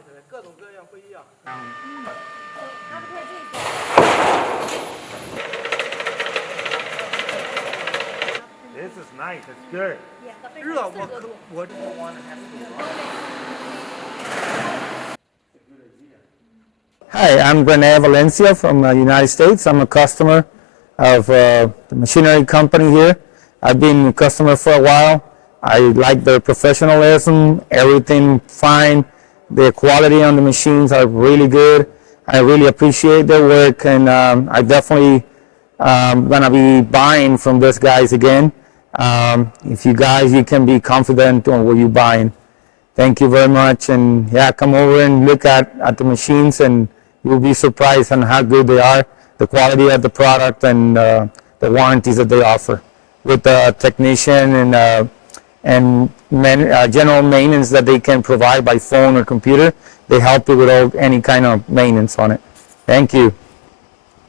起来，各种各样不一样。他不可以自己走。This is nice. It's good. 热，我 Hi, I'm Rene Valencia from the United States. I'm a customer of the machinery company here. I've been a customer for a while. I like their professionalism, everything fine. The quality on the machines are really good. I really appreciate their work, and I definitely gonna be buying from these guys again. If you guys, you can be confident on what you're buying. Thank you very much, and yeah, come over and look at the machines, and you'll be surprised on how good they are, the quality of the product, and the warranties that they offer. With the technician and general maintenance that they can provide by phone or computer, they help you with any kind of maintenance on it. Thank you.